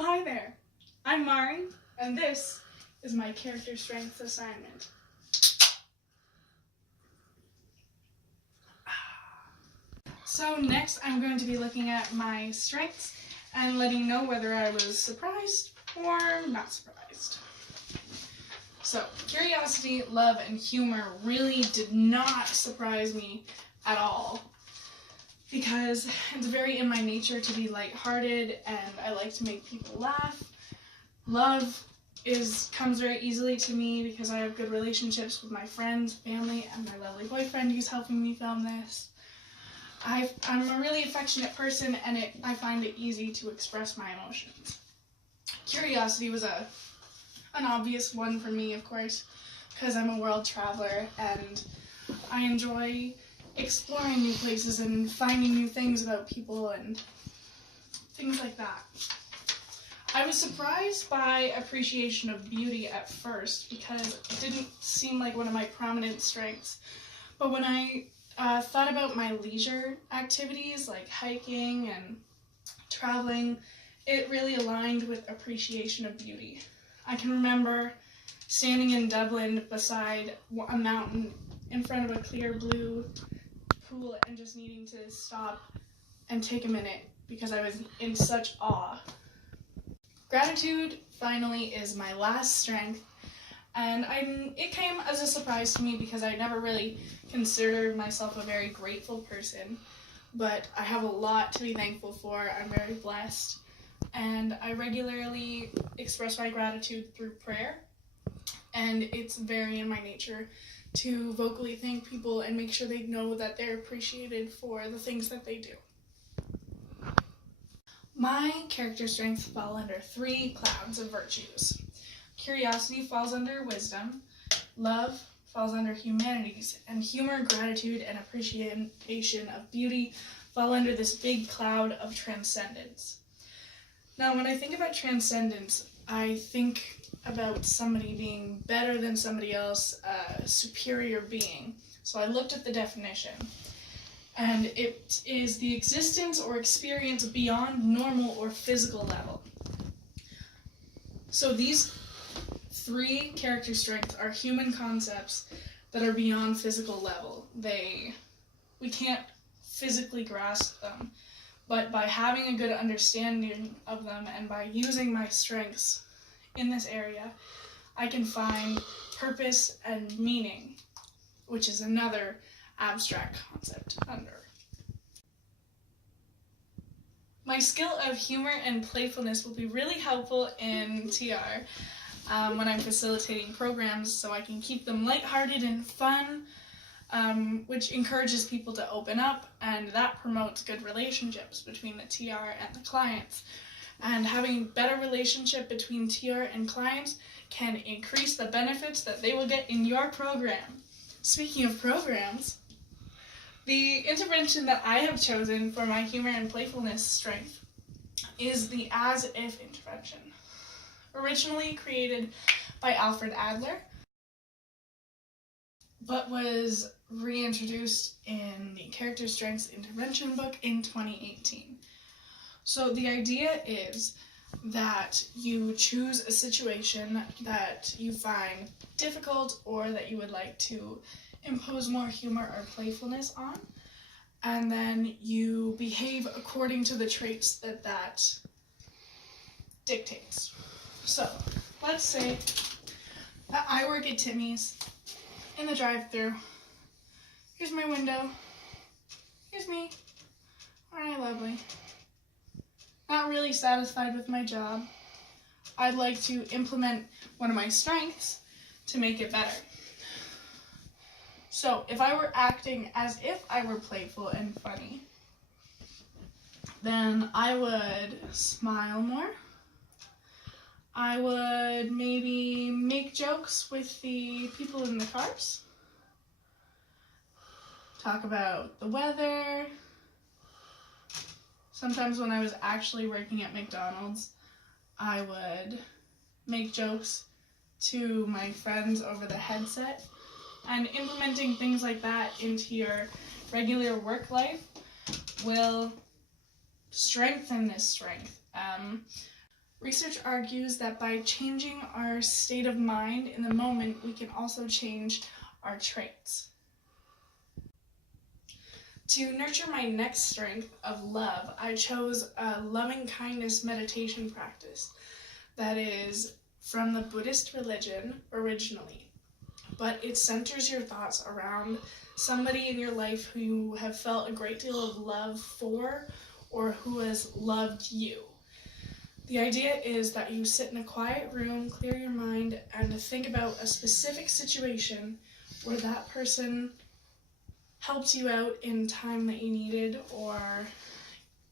Oh, hi there. I'm Mairi, and this is my character strength assignment. So next I'm going to be looking at my strengths and letting you know whether I was surprised or not surprised. So curiosity, love, and humor really did not surprise me at all, because it's very in my nature to be lighthearted and I like to make people laugh. Love comes very easily to me because I have good relationships with my friends, family, and my lovely boyfriend who's helping me film this. I'm a really affectionate person, and I find it easy to express my emotions. Curiosity was an obvious one for me, of course, because I'm a world traveler and I enjoy exploring new places and finding new things about people and things like that. I was surprised by appreciation of beauty at first because it didn't seem like one of my prominent strengths. But when I thought about my leisure activities like hiking and traveling, it really aligned with appreciation of beauty. I can remember standing in Dublin beside a mountain in front of a clear blue pool and just needing to stop and take a minute because I was in such awe. Gratitude, finally, is my last strength, and it came as a surprise to me because I never really considered myself a very grateful person, but I have a lot to be thankful for. I'm very blessed, and I regularly express my gratitude through prayer, and it's very in my nature to vocally thank people and make sure they know that they're appreciated for the things that they do. My character strengths fall under 3 clouds of virtues. Curiosity falls under wisdom, love falls under humanities, and humor, gratitude, and appreciation of beauty fall under this big cloud of transcendence. Now, when I think about transcendence, I think about somebody being better than somebody else, a superior being. So I looked at the definition, and it is the existence or experience beyond normal or physical level. So these 3 character strengths are human concepts that are beyond physical level. We can't physically grasp them, but by having a good understanding of them and by using my strengths in this area, I can find purpose and meaning, which is another abstract concept under. My skill of humor and playfulness will be really helpful in TR when I'm facilitating programs, so I can keep them lighthearted and fun, which encourages people to open up, and that promotes good relationships between the TR and the clients. And having a better relationship between TR and clients can increase the benefits that they will get in your program. Speaking of programs, the intervention that I have chosen for my humor and playfulness strength is the as-if intervention. Originally created by Alfred Adler, but was reintroduced in the Character Strengths Intervention book in 2018. So the idea is that you choose a situation that you find difficult or that you would like to impose more humor or playfulness on, and then you behave according to the traits that dictates. So let's say that I work at Timmy's in the drive-thru. Here's my window. Here's me. Aren't I lovely? Not really satisfied with my job. I'd like to implement one of my strengths to make it better. So if I were acting as if I were playful and funny, then I would smile more. I would maybe make jokes with the people in the cars, talk about the weather. Sometimes when I was actually working at McDonald's, I would make jokes to my friends over the headset, and implementing things like that into your regular work life will strengthen this strength. Research argues that by changing our state of mind in the moment, we can also change our traits. To nurture my next strength of love, I chose a loving kindness meditation practice that is from the Buddhist religion originally, but it centers your thoughts around somebody in your life who you have felt a great deal of love for or who has loved you. The idea is that you sit in a quiet room, clear your mind, and think about a specific situation where that person helped you out in time that you needed, or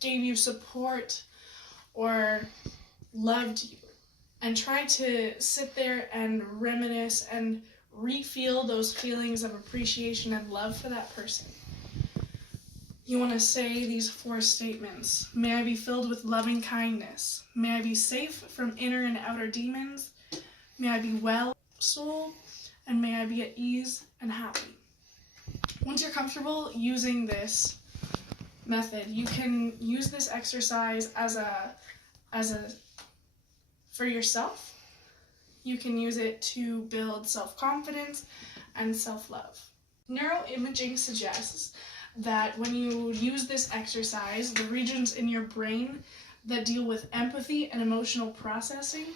gave you support, or loved you. And try to sit there and reminisce and re-feel those feelings of appreciation and love for that person. You want to say these 4 statements. May I be filled with loving kindness. May I be safe from inner and outer demons. May I be well, soul, and may I be at ease and happy. Once you're comfortable using this method, you can use this exercise as a for yourself. You can use it to build self-confidence and self-love. Neuroimaging suggests that when you use this exercise, the regions in your brain that deal with empathy and emotional processing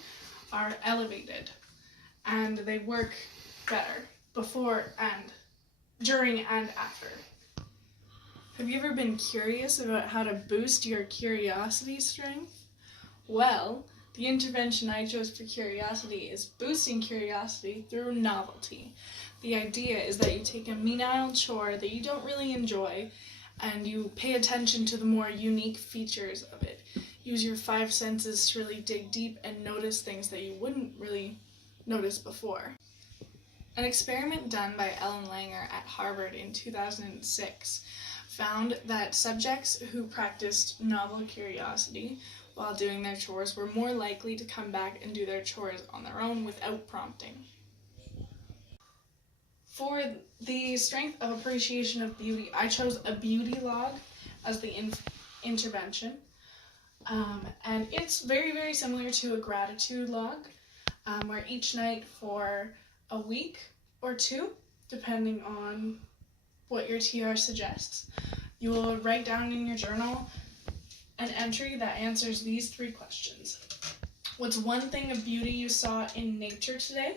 are elevated, and they work better before and during and after. Have you ever been curious about how to boost your curiosity strength? Well, the intervention I chose for curiosity is boosting curiosity through novelty. The idea is that you take a menial chore that you don't really enjoy and you pay attention to the more unique features of it. Use your 5 senses to really dig deep and notice things that you wouldn't really notice before. An experiment done by Ellen Langer at Harvard in 2006 found that subjects who practiced novel curiosity while doing their chores were more likely to come back and do their chores on their own without prompting. For the strength of appreciation of beauty, I chose a beauty log as the intervention. And it's very, very similar to a gratitude log, where each night for a week or 2, depending on what your TR suggests, you will write down in your journal an entry that answers these 3 questions. What's one thing of beauty you saw in nature today?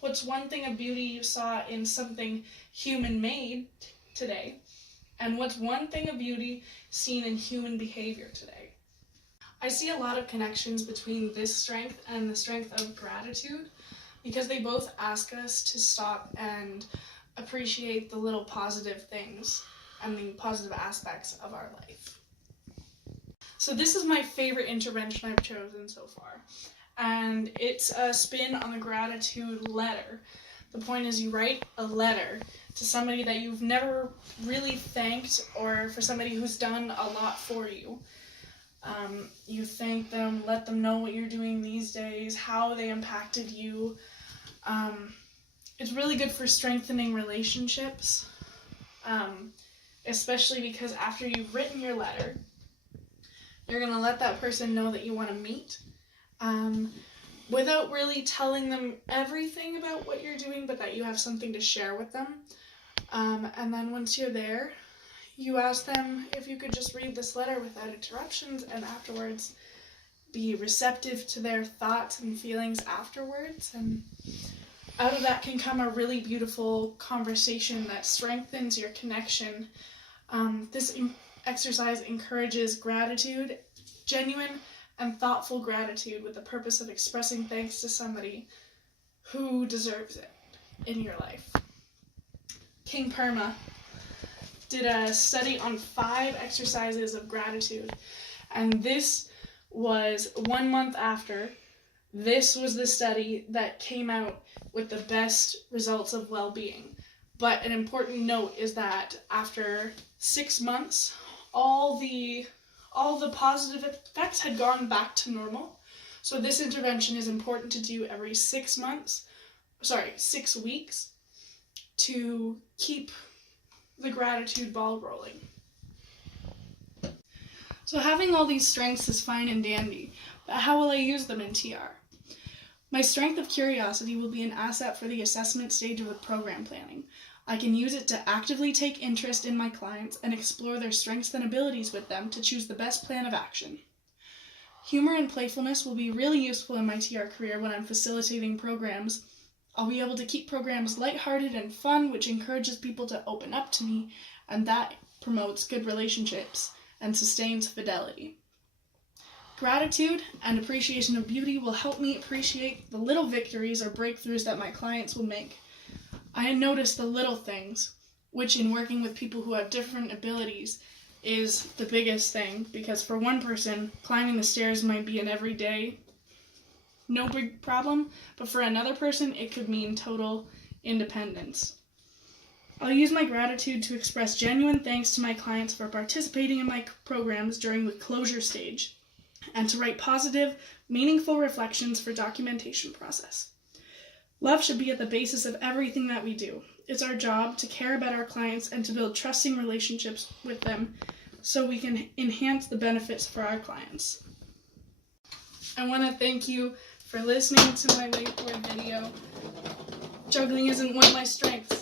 What's one thing of beauty you saw in something human-made today? And what's one thing of beauty seen in human behavior today? I see a lot of connections between this strength and the strength of gratitude, because they both ask us to stop and appreciate the little positive things and the positive aspects of our life. So this is my favorite intervention I've chosen so far, and it's a spin on the gratitude letter. The point is you write a letter to somebody that you've never really thanked, or for somebody who's done a lot for you. You thank them, let them know what you're doing these days, how they impacted you. It's really good for strengthening relationships, especially because after you've written your letter, you're going to let that person know that you want to meet, without really telling them everything about what you're doing, but that you have something to share with them. And then once you're there, you ask them if you could just read this letter without interruptions, and afterwards be receptive to their thoughts and feelings afterwards. And out of that can come a really beautiful conversation that strengthens your connection. This exercise encourages gratitude, genuine and thoughtful gratitude, with the purpose of expressing thanks to somebody who deserves it in your life. King Perma did a study on 5 exercises of gratitude, and this was 1 month after. This was the study that came out with the best results of well-being. But an important note is that after 6 months, all the positive effects had gone back to normal. So this intervention is important to do every 6 weeks to keep the gratitude ball rolling. So having all these strengths is fine and dandy, but how will I use them in TR? My strength of curiosity will be an asset for the assessment stage of the program planning. I can use it to actively take interest in my clients and explore their strengths and abilities with them to choose the best plan of action. Humor and playfulness will be really useful in my TR career when I'm facilitating programs. I'll be able to keep programs lighthearted and fun, which encourages people to open up to me, and that promotes good relationships and sustains fidelity. Gratitude and appreciation of beauty will help me appreciate the little victories or breakthroughs that my clients will make. I notice the little things, which in working with people who have different abilities is the biggest thing, because for one person, climbing the stairs might be an everyday, no big problem, but for another person, it could mean total independence. I'll use my gratitude to express genuine thanks to my clients for participating in my programs during the closure stage, and to write positive, meaningful reflections for documentation process. Love should be at the basis of everything that we do. It's our job to care about our clients and to build trusting relationships with them so we can enhance the benefits for our clients. I want to thank you for listening to my whiteboard video. Juggling isn't one of my strengths.